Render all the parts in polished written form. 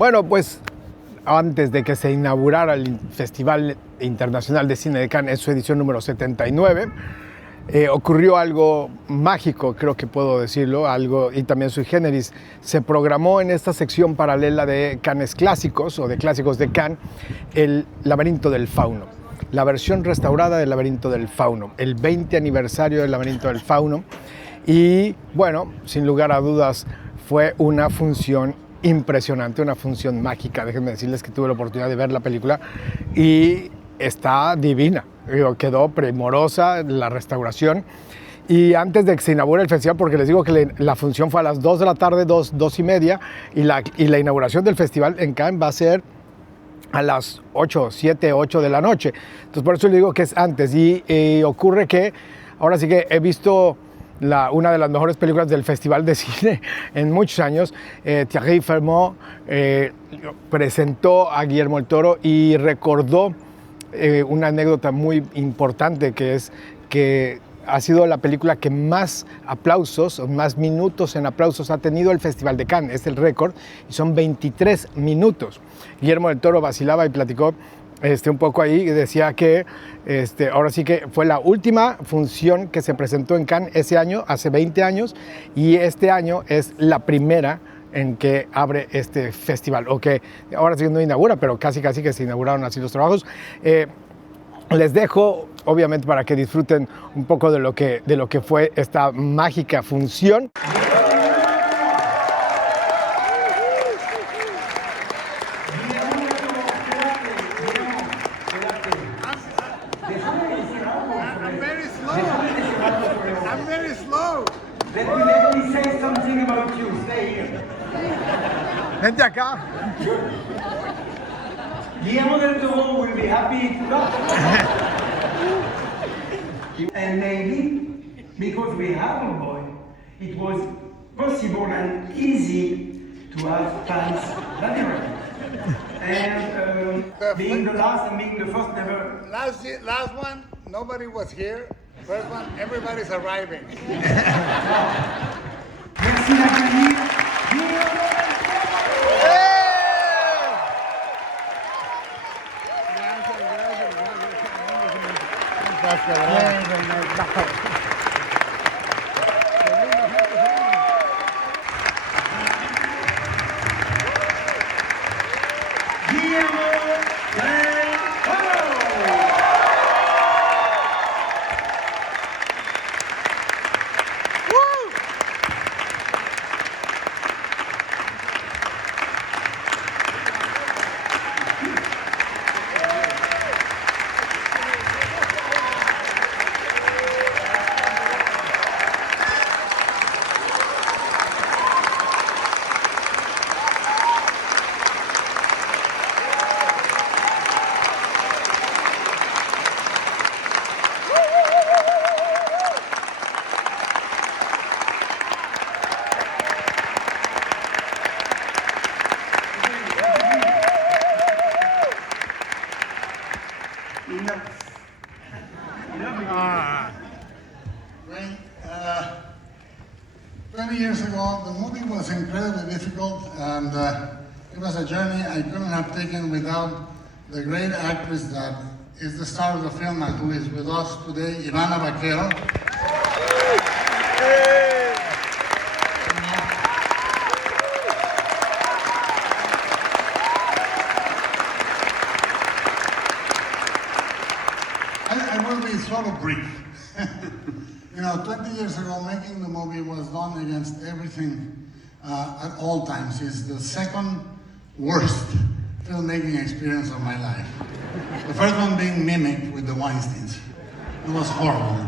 Bueno, pues antes de que se inaugurara el Festival Internacional de Cine de Cannes, en su edición número 79, ocurrió algo mágico, creo que puedo decirlo, algo y también sui generis. Se programó en esta sección paralela de Cannes clásicos o de clásicos de Cannes el Laberinto del Fauno, la versión restaurada del Laberinto del Fauno, el 20 aniversario del Laberinto del Fauno. Y bueno, sin lugar a dudas, fue una función impresionante, una función mágica. Déjenme decirles que tuve la oportunidad de ver la película y está divina. Quedó primorosa la restauración. Y antes de que se inaugure el festival, porque les digo que la función fue a las 2 de la tarde, 2:30, y la inauguración del festival en Cannes va a ser a las 8 de la noche. Entonces por eso les digo que es antes. Y ocurre que ahora sí que he visto una de las mejores películas del Festival de Cine en muchos años. Thierry Frémaux presentó a Guillermo del Toro y recordó una anécdota muy importante, que es que ha sido la película que más aplausos, más minutos en aplausos ha tenido el Festival de Cannes. Es el récord y son 23 minutos. Guillermo del Toro vacilaba y platicó un poco ahí y decía que ahora sí que fue la última función que se presentó en Cannes ese año, hace 20 años, y este año es la primera en que abre este festival, o que ahora sí no inaugura, pero casi que se inauguraron así los trabajos. Les dejo, obviamente, para que disfruten un poco de lo que fue esta mágica función. Vente acá. Guillermo del Toro will be happy to talk. And maybe because we have a boy, it was possible and easy to have fans Labyrinth. And being the last and being the first never. Last one, nobody was here. First one, everybody's arriving. Merci d'accueillir Guillermo del Toro. Guillermo del Toro. Well, 20 years ago, the movie was incredibly difficult, and it was a journey I couldn't have taken without the great actress that is the star of the film and who is with us today, Ivana Vaquero. I will be sort of brief. 20 years ago, making the movie was done against everything at all times. It's the second worst filmmaking experience of my life. The first one being Mimic with the Weinsteins. It was horrible.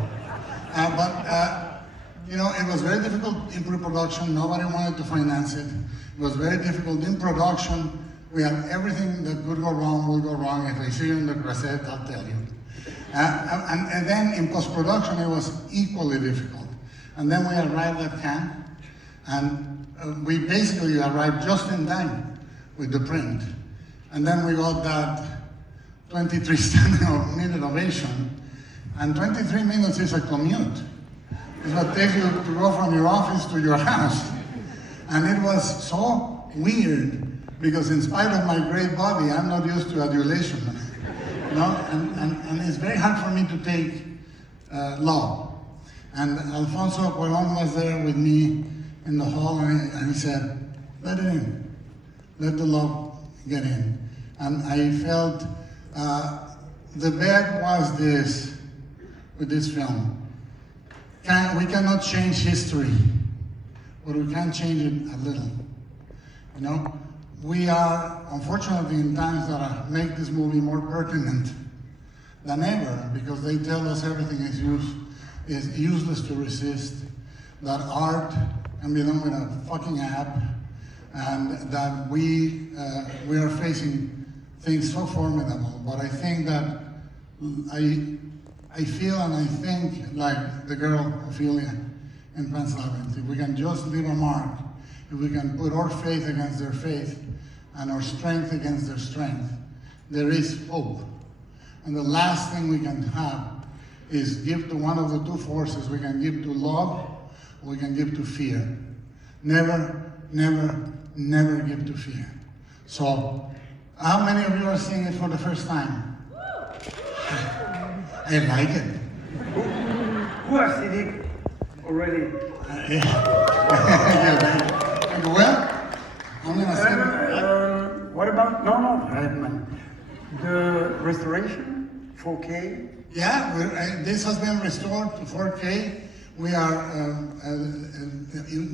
It was very difficult in pre-production. Nobody wanted to finance it. It was very difficult in production. We had everything that could go wrong will go wrong. If I see you in the cassette, I'll tell you. And then in post-production, it was equally difficult. And then we arrived at Cannes, and we basically arrived just in time with the print. And then we got that 23 standing minute ovation, and 23 minutes is a commute. It's what takes you to go from your office to your house. And it was so weird because in spite of my great body, I'm not used to adulation. You know, and it's very hard for me to take love. And Alfonso Cuarón was there with me in the hall, and he said, let it in. Let the love get in. And I felt the bet was this, with this film. We cannot change history, but we can change it a little. You know, we are, unfortunately, in times that make this movie more pertinent than ever, because they tell us everything is useless to resist, that art can be done with a fucking app, and that we are facing things so formidable. But I think that I feel and I think like the girl Ophelia in Pan's Labyrinth. If we can just leave a mark, if we can put our faith against their faith and our strength against their strength, there is hope. And the last thing we can have is give to one of the two forces. We can give to love, or we can give to fear. Never, never, never give to fear. So, how many of you are seeing it for the first time? I like it. Who has seen it already? Well, I'm gonna say. What about, the restoration, 4K? Yeah, this has been restored to 4K. We are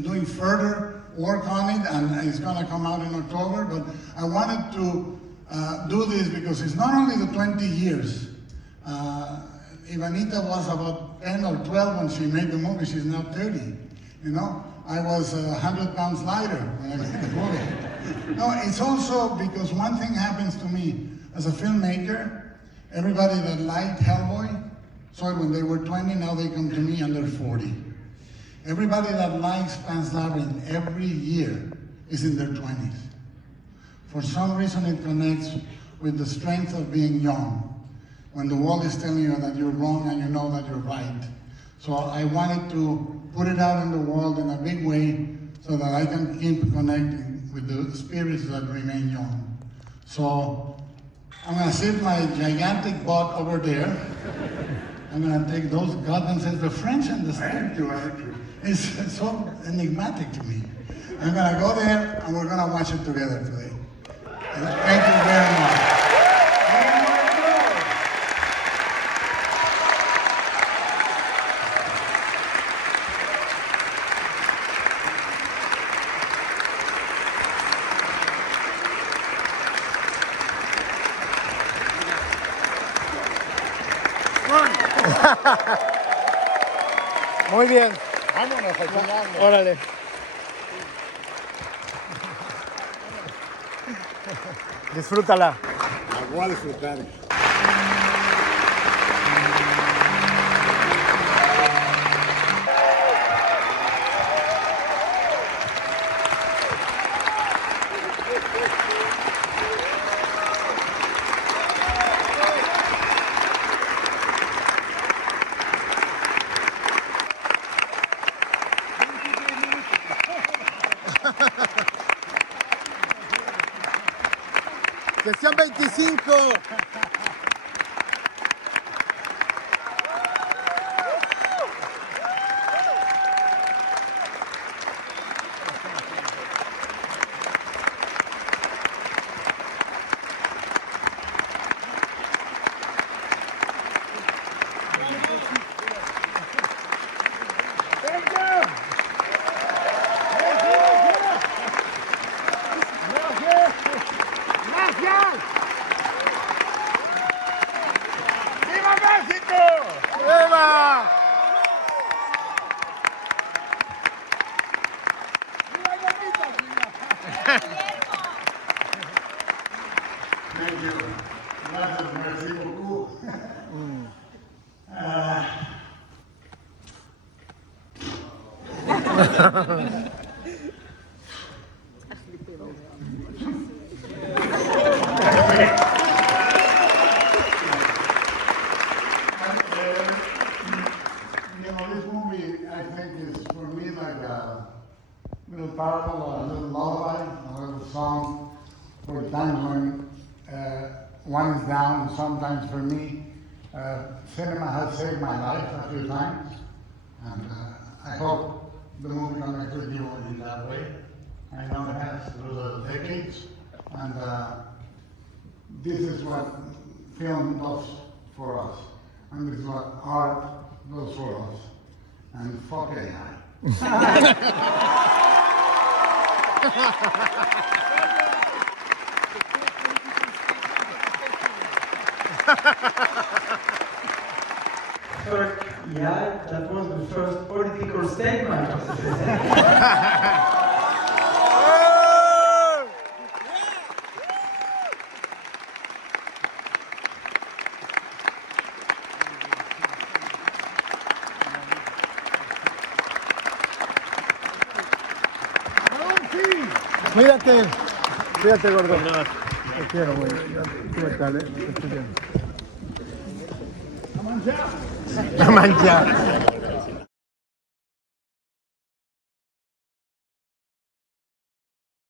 doing further work on it, and it's going to come out in October. But I wanted to do this because it's not only the 20 years. Ivanita was about 10 or 12 when she made the movie. She's now 30. You know, I was 100 pounds lighter when I made the movie. No, it's also because one thing happens to me as a filmmaker. Everybody that liked Hellboy saw it when they were 20, now they come to me and they're 40. Everybody that likes Pan's Labyrinth every year is in their 20s. For some reason it connects with the strength of being young, when the world is telling you that you're wrong and you know that you're right. So I wanted to put it out in the world in a big way so that I can keep connecting with the spirits that remain young. So I'm gonna sit my gigantic butt over there. I'm gonna take those goddamn says the French understand. It's so enigmatic to me. I'm gonna go there and we're gonna watch it together today. And thank you very much. Muy bien. Vámonos al final. Órale. Disfrútala. La voy a disfrutar. Sección 25. Thank you. Gracias, merci beaucoup. This movie, I think, is for me like a little parable or a little lullaby, a little song with times when one is down. Sometimes for me, cinema has saved my life a few times, and I hope the movie connects with you in that way. I know it has through the decades, and this is what film does for us, and this is what art does for us. And fuck AI. First, yeah, that was the first political statement of the president. Cuídate, cuídate, gordo. Te quiero, güey. Cuídate, Te estoy bien. La mancha.